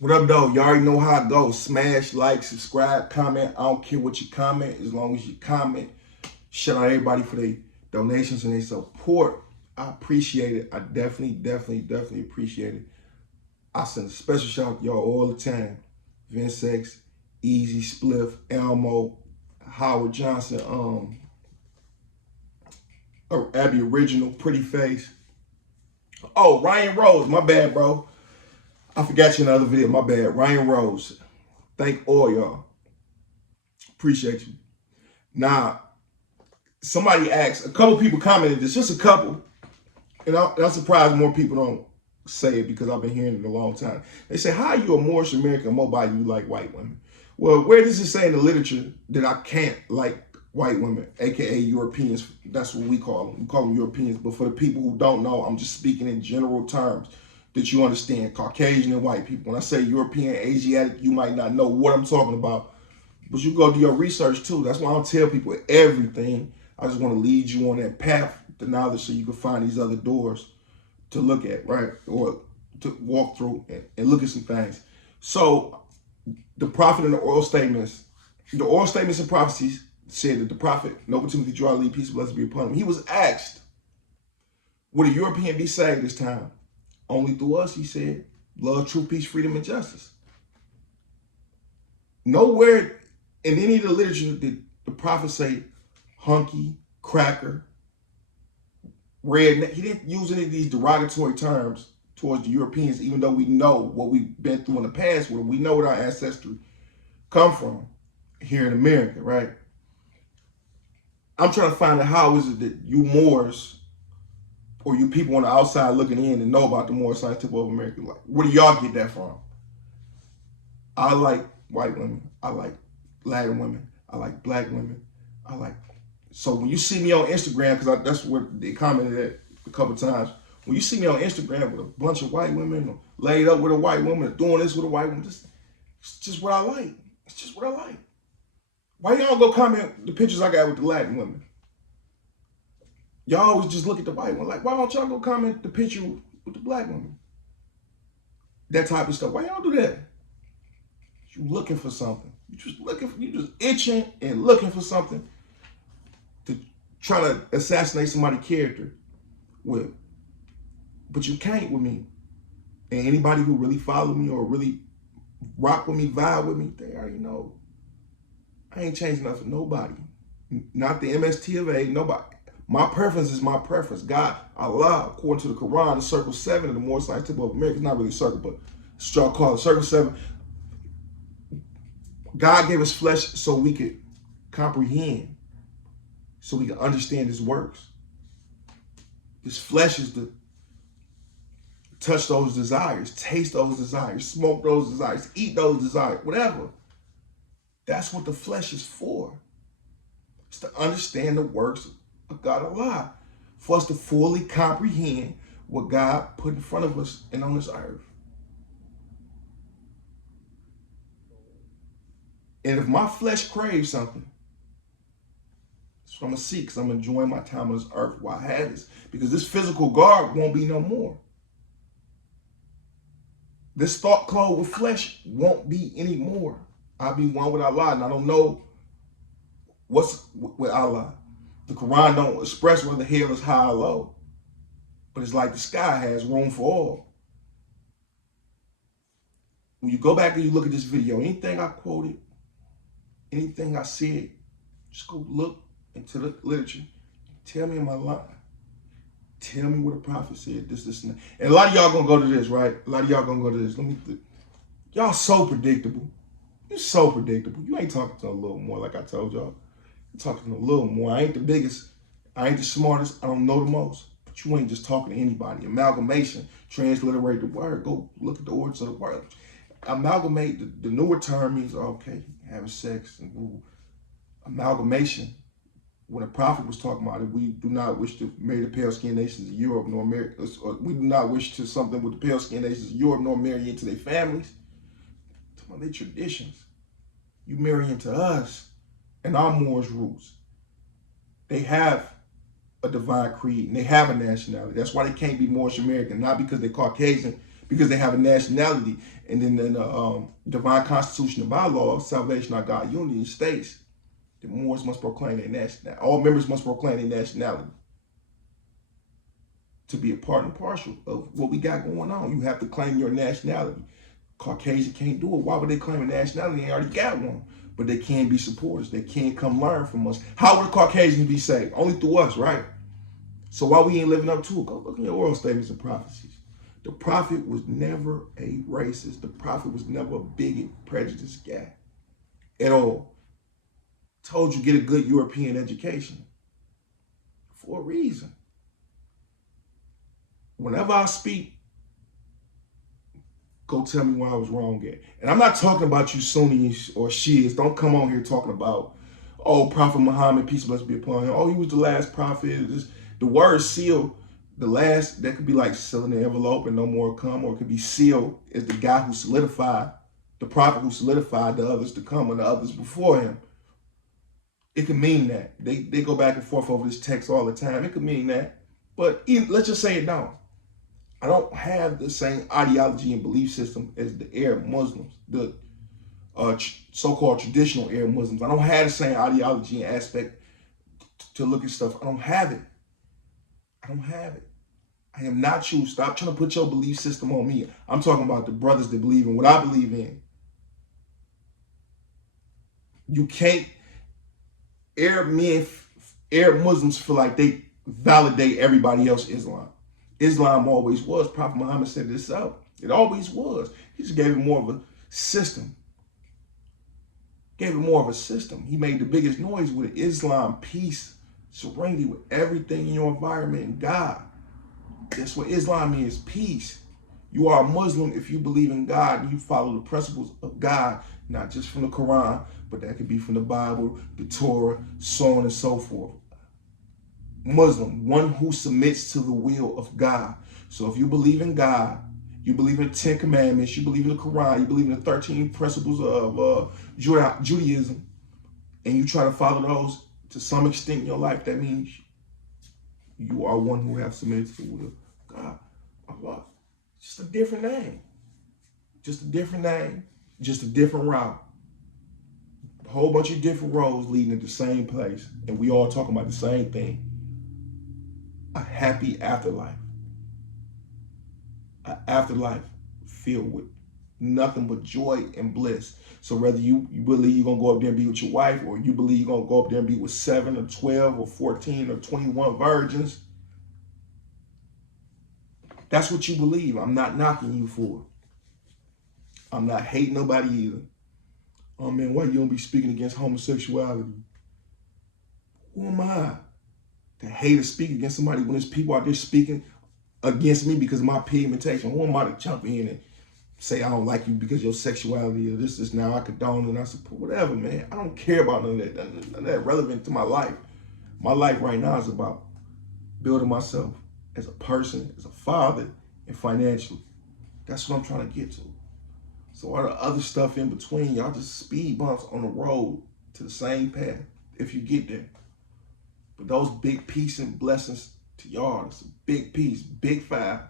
What up, though? You already know how it goes. Smash, like, subscribe, comment. I don't care what you comment, as long as you comment. Shout out everybody for their donations and their support. I appreciate it. I definitely appreciate it. I send a special shout out to y'all all the time. Vince X, Easy Spliff, Elmo, Howard Johnson, Abby Original, Pretty Face. Oh, Ryan Rose, my bad, bro. I forgot you in the other video, my bad. Ryan Rose. Thank all y'all. Appreciate you. Now, somebody asked, a couple people commented this, just a couple. And I'm surprised more people don't say it because I've been hearing it a long time. They say, how are you a Moorish American mobile you like white women? Well, where does it say in the literature that I can't like white women, aka Europeans? That's what we call them. We call them Europeans. But for the people who don't know, I'm just speaking in general terms that you understand. Caucasian and white people. When I say European, Asiatic, you might not know what I'm talking about. But you go do your research too. That's why I don't tell people everything. I just want to lead you on that path to knowledge so you can find these other doors to look at, right? Or to walk through and look at some things. So the prophet and the oral statements and prophecies said that the prophet, Noble Timothy Draw, lead peace, blessed be upon him. He was asked, would a European be saved this time? Only through us, he said. Love, truth, peace, freedom, and justice. Nowhere in any of the literature did the prophet say hunky, cracker, redneck. He didn't use any of these derogatory terms towards the Europeans, even though we know what we've been through in the past with them. We know where our ancestry come from here in America, right? I'm trying to find out how is it that you Moors or you people on the outside looking in and know about the Moorish scientific of America, like, where do y'all get that from? I like white women. I like Latin women. I like black women. I like. So when you see me on Instagram, because that's what they commented at a couple times. When you see me on Instagram with a bunch of white women, or laid up with a white woman, or doing this with a white woman, it's just what I like. It's just what I like. Why y'all go comment the pictures I got with the Latin women? Y'all always just look at the white one. Like, why don't y'all go comment the picture with the black woman? That type of stuff. Why y'all do that? You looking for something. You just itching and looking for something to try to assassinate somebody's character with. But you can't with me. And anybody who really follow me or really rock with me, vibe with me, they already know. I ain't changing nothing for nobody. Not the MST of A, nobody. My preference is my preference. God, Allah, according to the Quran, the circle 7 of the Moorish scientific of America, it's not really a circle, but it's called circle 7. God gave us flesh so we could comprehend, so we can understand his works. This flesh is to touch those desires, taste those desires, smoke those desires, eat those desires, whatever. That's what the flesh is for. It's to understand the works of God Allah, for us to fully comprehend what God put in front of us and on this earth. And if my flesh craves something, that's what I'm going to seek, because I'm enjoying my time on this earth while I have this. Because this physical garb won't be no more. This thought clothed with flesh won't be anymore. I'll be one with Allah, and I don't know what's with Allah. The Quran don't express whether hell is high or low. But it's like the sky has room for all. When you go back and you look at this video, anything I quoted, anything I said, just go look into the literature. Tell me in my line. Tell me what the prophet said, this, and that. And a lot of y'all gonna go to this, right? A lot of y'all gonna go to this. Y'all so predictable. You're so predictable. You ain't talking to a little more, like I told y'all. You're talking to a little more. I ain't the biggest. I ain't the smartest. I don't know the most. But you ain't just talking to anybody. Amalgamation, transliterate the word. Go look at the origins of the word. Amalgamate, the newer term means, okay, having sex. And ooh. Amalgamation, when a prophet was talking about it, we do not wish to marry the pale-skinned nations of Europe nor marry, or we do not wish to something with the pale-skinned nations of Europe nor marry into their families. Talking about their traditions. You marry into us and our Moorish roots. They have a divine creed and they have a nationality. That's why they can't be Moorish American, not because they're Caucasian, because they have a nationality. And then in the divine constitution and bylaws, salvation of God union states the Moors must proclaim their nationality. All members must proclaim their nationality to be a part and parcel of what we got going on. You have to claim your nationality. Caucasian can't do it. Why would they claim a nationality? They already got one. But they can be supporters. They can come learn from us. How would Caucasians be saved? Only through us, right? So why we ain't living up to it? Go look in your oral statements and prophecies. The prophet was never a racist. The prophet was never a bigot, prejudiced guy at all. Told you get a good European education for a reason. Whenever I speak, go tell me where I was wrong at. And I'm not talking about you Sunnis or Shias. Don't come on here talking about, oh, Prophet Muhammad, peace and blessings be upon him. Oh, he was the last prophet. The word seal, the last, that could be like sealing the envelope and no more come, or it could be seal is the guy who solidified, the prophet who solidified the others to come and the others before him. It could mean that. They go back and forth over this text all the time. It could mean that. But let's just say it don't. I don't have the same ideology and belief system as the Arab Muslims, the so-called traditional Arab Muslims. I don't have the same ideology and aspect to look at stuff. I don't have it. I don't have it. I am not you. Stop trying to put your belief system on me. I'm talking about the brothers that believe in what I believe in. You can't, Arab Muslims feel like they validate everybody else's Islam. Islam always was. Prophet Muhammad said this out. It always was. He just gave it more of a system. Gave it more of a system. He made the biggest noise with it. Islam, peace, serenity with everything in your environment and God. That's what Islam is, peace. You are a Muslim if you believe in God and you follow the principles of God, not just from the Quran, but that could be from the Bible, the Torah, so on and so forth. Muslim, one who submits to the will of God. So if you believe in God, you believe in the 10 Commandments, you believe in the Quran, you believe in the 13 principles of Judaism, and you try to follow those to some extent in your life, that means you are one who have submitted to the will of God. Allah. Just a different name. Just a different name. Just a different route. A whole bunch of different roads leading to the same place. And we all talking about the same thing. A happy afterlife. An afterlife filled with nothing but joy and bliss. So whether you believe you're going to go up there and be with your wife, or you believe you're going to go up there and be with 7 or 12 or 14 or 21 virgins, that's what you believe. I'm not knocking you for it. I'm not hating nobody either. Oh man, why you don't be speaking against homosexuality? Who am I to hate or speak against somebody when there's people out there speaking against me because of my pigmentation? Who am I to jump in and say I don't like you because of your sexuality, or this is now I condone and I support whatever, man? I don't care about none of that. None of that relevant to my life. My life right now is about building myself as a person, as a father, and financially. That's what I'm trying to get to. So all the other stuff in between, y'all just speed bumps on the road to the same path if you get there. But those big peace and blessings to y'all, it's a big peace, big 5.